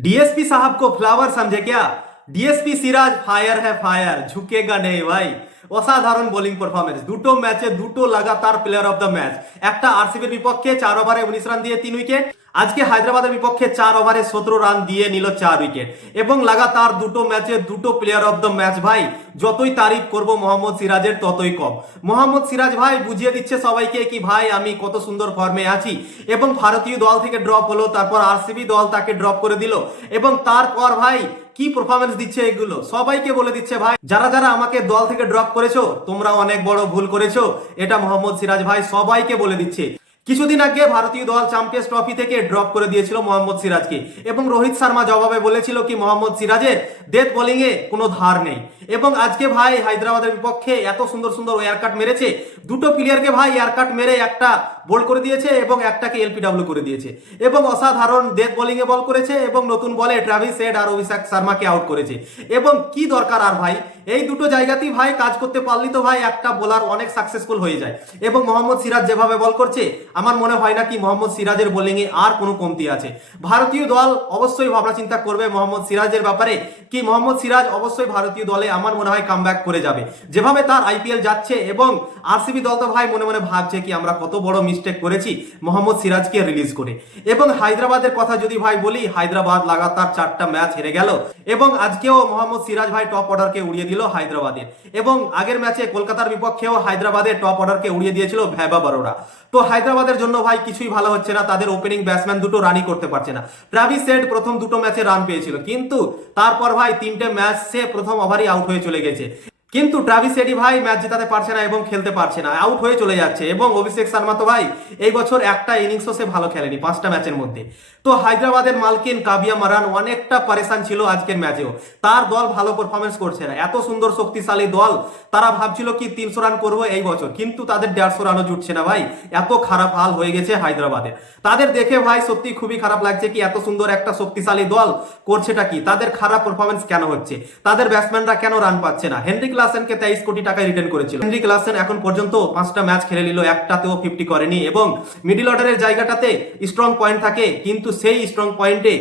DSP साहब को flower समझे क्या? ডিএসপি সিরাজ ফায়ার হ্যাঁ ফায়ার ঝুঁকেগা নেই ভাই। অসাধারণ বোলিং পারফরমেন্স দুটো ম্যাচে দুটো লাগাতার প্লেয়ার অফ দ্য ম্যাচ একটা আরসিবির বিপক্ষে চার ওভারে উনিশ রান দিয়ে তিন উইকেট আজকে হায়দ্রাবাদের বিপক্ষে চার ওভারে সতেরো রান দিয়ে নিল চার উইকেট এবং লাগাতার দুটো ম্যাচে দুটো প্লেয়ার অফ দ্য ম্যাচ ভাই। যতই তারিফ করব মোহাম্মদ সিরাজের ততই কম। মোহাম্মদ সিরাজ ভাই, বুঝিয়ে দিচ্ছে সবাইকে কি ভাই, আমি কত সুন্দর ফর্মে আছি। এবং ভারতীয় দল থেকে ড্রপ হলো, তারপর আরসিবি দল তাকে ড্রপ করে দিল। এবং তারপর ভাই কি পারফরমেন্স দিচ্ছে এগুলো? সবাইকে বলে দিচ্ছে, ভাই, যারা যারা আমাকে দল থেকে ড্রপ করেছ, তোমরা অনেক বড় ভুল করেছ। এটা মোহাম্মদ সিরাজ ভাই সবাইকে বলে দিচ্ছে। কিছুদিন আগে ভারতীয় দল চ্যাম্পিয়ন্স ট্রফি থেকে ড্রপ করে দিয়েছিল মোহাম্মদ সিরাজকে এবং রোহিত শর্মা জবাবে বলেছিল কি, মোহাম্মদ সিরাজের ডেথ বোলিং এ কোনো ধার নেই। এবং আজকে ভাই হায়দ্রাবাদের বিপক্ষে এত সুন্দর সুন্দর ওয়ার কাট মেরেছে। দুটো প্লেয়ারকে ভাই এয়ার কাট মেরে একটা বোল্ড করে দিয়েছে এবং একটাকে এলপিডব্লিউ করে দিয়েছে। এবং অসাধারণ ডেথ বোলিং এ বল করেছে এবং নতুন বলে ট্রাভিস হেড আর অভিষেক শর্মাকে আউট করেছে। এবং কি দরকার আর ভাই? এই দুটো জায়গাতেই ভাই কাজ করতে পারলি তো ভাই একটা বোলার অনেক সাকসেসফুল হয়ে যায়। এবং মোহাম্মদ সিরাজ যেভাবে বল করছে আমার মনে হয় না কি মোহাম্মদ সিরাজের বোলিং এ আর কোনো কমতি আছে। ভারতীয় দল অবশ্যই ভাবনা চিন্তা করবে মোহাম্মদ সিরাজের ব্যাপারে। কি মোহাম্মদ সিরাজ অবশ্যই ভারতীয় দলে আমার মনে হয় কাম করে যাবে। যেভাবে তার আইপিএল যাচ্ছে এবং আরসিবি দল তো ভাই মনে মনে ভাবছে কি আমরা কত বড় মিস্টেক করেছি মোহাম্মদ সিরাজকে রিলিজ করে। এবং হায়দ্রাবাদের কথা যদি ভাই বলি, হায়দ্রাবাদ লাগাতার চারটা ম্যাচ হেরে গেল এবং আজকেও মোহাম্মদ সিরাজ ভাই টপ অর্ডারকে উড়িয়ে দিল হায়দ্রাবাদের। এবং আগের ম্যাচে কলকাতার বিপক্ষেও হায়দ্রাবাদের টপ অর্ডারকে উড়িয়ে দিয়েছিল ভ্যাবা বারোরা তো হায়দ্রাবাদের জন্য ভাই কিছুই ভালো হচ্ছে না। তাদের ওপেনিং ব্যাটসম্যান দুটো রানই করতে পারছে না। ট্রাভিস সেট প্রথম দুটো ম্যাচে রান পেয়েছিল। কিন্তু তারপর ভাই তিনটে ম্যাচ সে প্রথম ওভারই আউট হয়ে চলে গেছে। কিন্তু ট্রাভিস এডি ভাই ম্যাচ জেতাতে পারছে না এবং খেলতে পারছে না। আউট হয়ে চলে যাচ্ছে এবং অভিষেক শর্মা তো ভাই এই বছর একটা ইনিংসও সে ভালো খেলেনি পাঁচটা ম্যাচের মধ্যে। তো হায়দ্রাবাদের মালকিন কাবিয়া মারান অনেকটা পারেশান ছিল আজকের ম্যাচেও তার দল ভালো পারফরমেন্স করছে না। এত সুন্দর শক্তিশালী দল, তারা ভাবছিল কি তিনশো রান করব এই বছর। কিন্তু তাদের দেড়শো রানও জুটছে না ভাই। এত খারাপ হাল হয়ে গেছে হায়দ্রাবাদের। তাদের দেখে ভাই সত্যি খুবই খারাপ লাগছে কি এত সুন্দর একটা শক্তিশালী দল করছেটা কি? তাদের খারাপ পারফরমেন্স কেন হচ্ছে? তাদের ব্যাটসম্যানরা কেন রান পাচ্ছে না? হেনরি ক্লাসেনকে তেইশ কোটি টাকায় রিটার্ন করেছিল। হেনরি ক্লাসেন এখন পর্যন্ত পাঁচটা ম্যাচ খেলে নিল, একটাতেও ফিফটি করেনি এবং মিডিল অর্ডারের জায়গাটাতে স্ট্রং পয়েন্ট থাকে, কিন্তু সেই স্ট্রং পয়েন্টে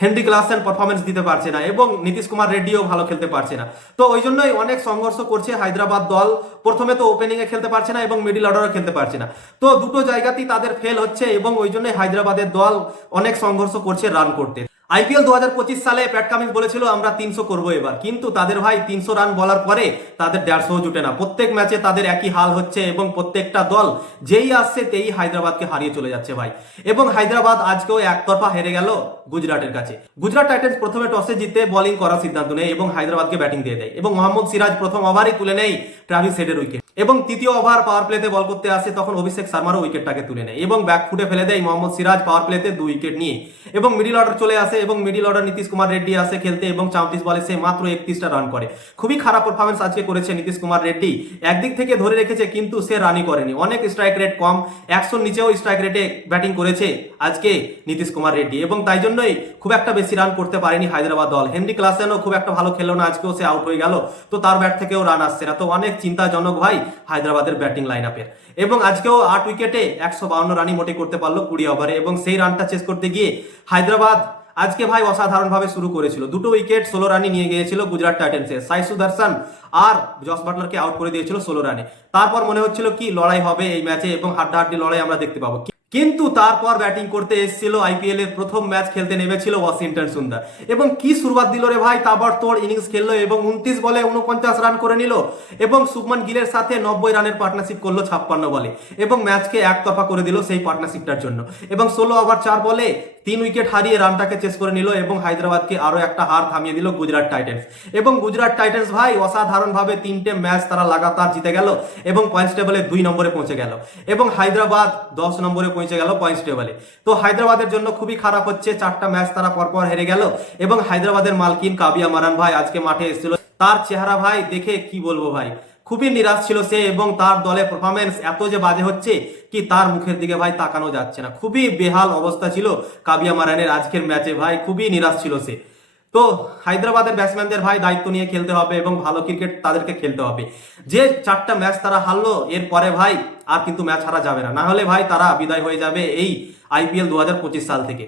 হেনরি ক্লাসেন পারফরমেন্স দিতে পারছে না এবং নীতিশ কুমার রেড্ডিও ভালো খেলতে পারছে না। তো ওই জন্যই অনেক সংঘর্ষ করছে হায়দ্রাবাদ দল। প্রথমে তো ওপেনিংয়ে খেলতে পারছে না এবং মিডিল অর্ডারও খেলতে পারছে না। তো দুটো জায়গাতেই তাদের ফেল হচ্ছে এবং ওই জন্যই হায়দ্রাবাদের দল অনেক সংঘর্ষ করছে রান করতে। আইপিএল দু হাজার পঁচিশ সালে প্যাট কামিন্স বলেছিল, আমরা তিনশো করব এবার। কিন্তু তাদের ভাই তিনশো রান বলার পরে তাদের দেড়শো জুটে না। প্রত্যেক ম্যাচে তাদের একই হাল হচ্ছে এবং প্রত্যেকটা দল যেই আসছে তেই হায়দ্রাবাদকে হারিয়ে চলে যাচ্ছে ভাই। এবং হায়দ্রাবাদ আজকেও একতরফা হেরে গেল গুজরাটের কাছে। গুজরাট টাইটেন্স প্রথমে টসে জিতে বোলিং করার সিদ্ধান্ত নেয় এবং হায়দ্রাবাদকে ব্যাটিং দিয়ে দেয়। এবং মোহাম্মদ সিরাজ প্রথম ওভারই তুলে নেয় ট্রাভিস হেডের উইকেট এবং তৃতীয় ওভার পাওয়ার প্লেতে বল করতে আসে, তখন অভিষেক শর্মারও উইকেটটাকে তুলে নেয় এবং ব্যাক ফুটে ফেলে দেয় মোহাম্মদ সিরাজ পাওয়ার প্লেতে দুই উইকেট নিয়ে। এবং মিডিল অর্ডার চলে আসে এবং মিডিল অর্ডার নীতিশ কুমার রেড্ডি আসে খেলতে এবং চৌত্রিশ বলে সে মাত্র একত্রিশটা রান করে। খুবই খারাপ পারফরমেন্স আজকে করেছে নীতিশ কুমার রেড্ডি। একদিক থেকে ধরে রেখেছে, কিন্তু সে রানই করেনি। অনেক স্ট্রাইক রেট কম, একশোর নিচেও স্ট্রাইক রেটে ব্যাটিং করেছে আজকে নীতিশ কুমার রেড্ডি। এবং তাই জন্যই খুব একটা বেশি রান করতে পারেনি হায়দ্রাবাদ দল। হেনরি ক্লাসেনও খুব একটা ভালো খেললো না, আজকেও সে আউট হয়ে গেল। তো তার ব্যাট থেকেও রান আসছে না। তো অনেক চিন্তাজনক ভাই হায়দ্রাবাদের ব্যাটিং লাইন আপের এবং আজকেও আট উইকেটে একশো বাউন্ন রানই মোটে করতে পারল কুড়ি ওভারে এবং সেই রানটা চেস করতে গিয়ে হায়দ্রাবাদ আজকে ভাই অসাধারণ ভাবে শুরু করেছিল। দুটো উইকেট ষোলো রানই নিয়ে গিয়েছিল গুজরাট টাইটেন্সে সাই সুদর্শন আর জস বাটলারকে আউট করে দিয়েছিল ষোলো রানে। তারপর মনে হচ্ছিল কি লড়াই হবে এই ম্যাচে এবং হাড্ডাহাড্ডি লড়াই আমরা দেখতে পাবো। কিন্তু তারপর ব্যাটিং করতে এসেছিল আইপিএল এর প্রথম ম্যাচ খেলতে নেমেছিল ওয়াশিংটন সুন্দর। এবং কি শুরুয়াত দিল রে ভাই? তারপর তোর ইনিংস খেললো এবং উনত্রিশ বলে উনপঞ্চাশ রান করে নিল এবং শুভমান গিলের সাথে নব্বই রানের পার্টনারশিপ করল ছাপ্পান্ন বলে এবং ম্যাচকে একতরফা করে দিল সেই পার্টনারশিপটার জন্য। এবং ষোলো ওভার চার বলে তিন উইকেট হারিয়ে রানটাকে চেস করে নিল এবং হায়দ্রাবাদকে আরও একটা হার থামিয়ে দিল গুজরাট টাইটেন্স। এবং গুজরাট টাইটেন্স ভাই অসাধারণ ভাবে তিনটে ম্যাচ তারা লাগাতার জিতে গেল এবং পয়েন্টস টেবলে দুই নম্বরে পৌঁছে গেল। এবং হায়দ্রাবাদ দশ নম্বরে পৌঁছে গেল পয়েন্টস টেবলে তো হায়দ্রাবাদের জন্য খুবই খারাপ হচ্ছে, চারটা ম্যাচ তারা পরপর হেরে গেল এবং হায়দ্রাবাদের মালকিন কাবিয়া মারান ভাই আজকে মাঠে এসেছিল। তার চেহারা ভাই দেখে কি বলব ভাই? খুবই নিরাশ ছিল সে এবং তার দলের পারফরমেন্স এত যে বাজে হচ্ছে কি তার মুখের দিকে ভাই তাকানো যাচ্ছে না। খুবই বেহাল অবস্থা ছিল কাবিয়া মারানের আজকের ম্যাচে ভাই, খুবই নিরাশ ছিল সে। তো হায়দ্রাবাদের ব্যাটসম্যানদের ভাই দায়িত্ব নিয়ে খেলতে হবে এবং ভালো ক্রিকেট তাদেরকে খেলতে হবে। যে চারটা ম্যাচ তারা হারলো, এরপরে ভাই আর কিন্তু ম্যাচ হারা যাবে না। না হলে ভাই তারা বিদায় হয়ে যাবে এই আইপিএল দু হাজার পঁচিশ সাল থেকে।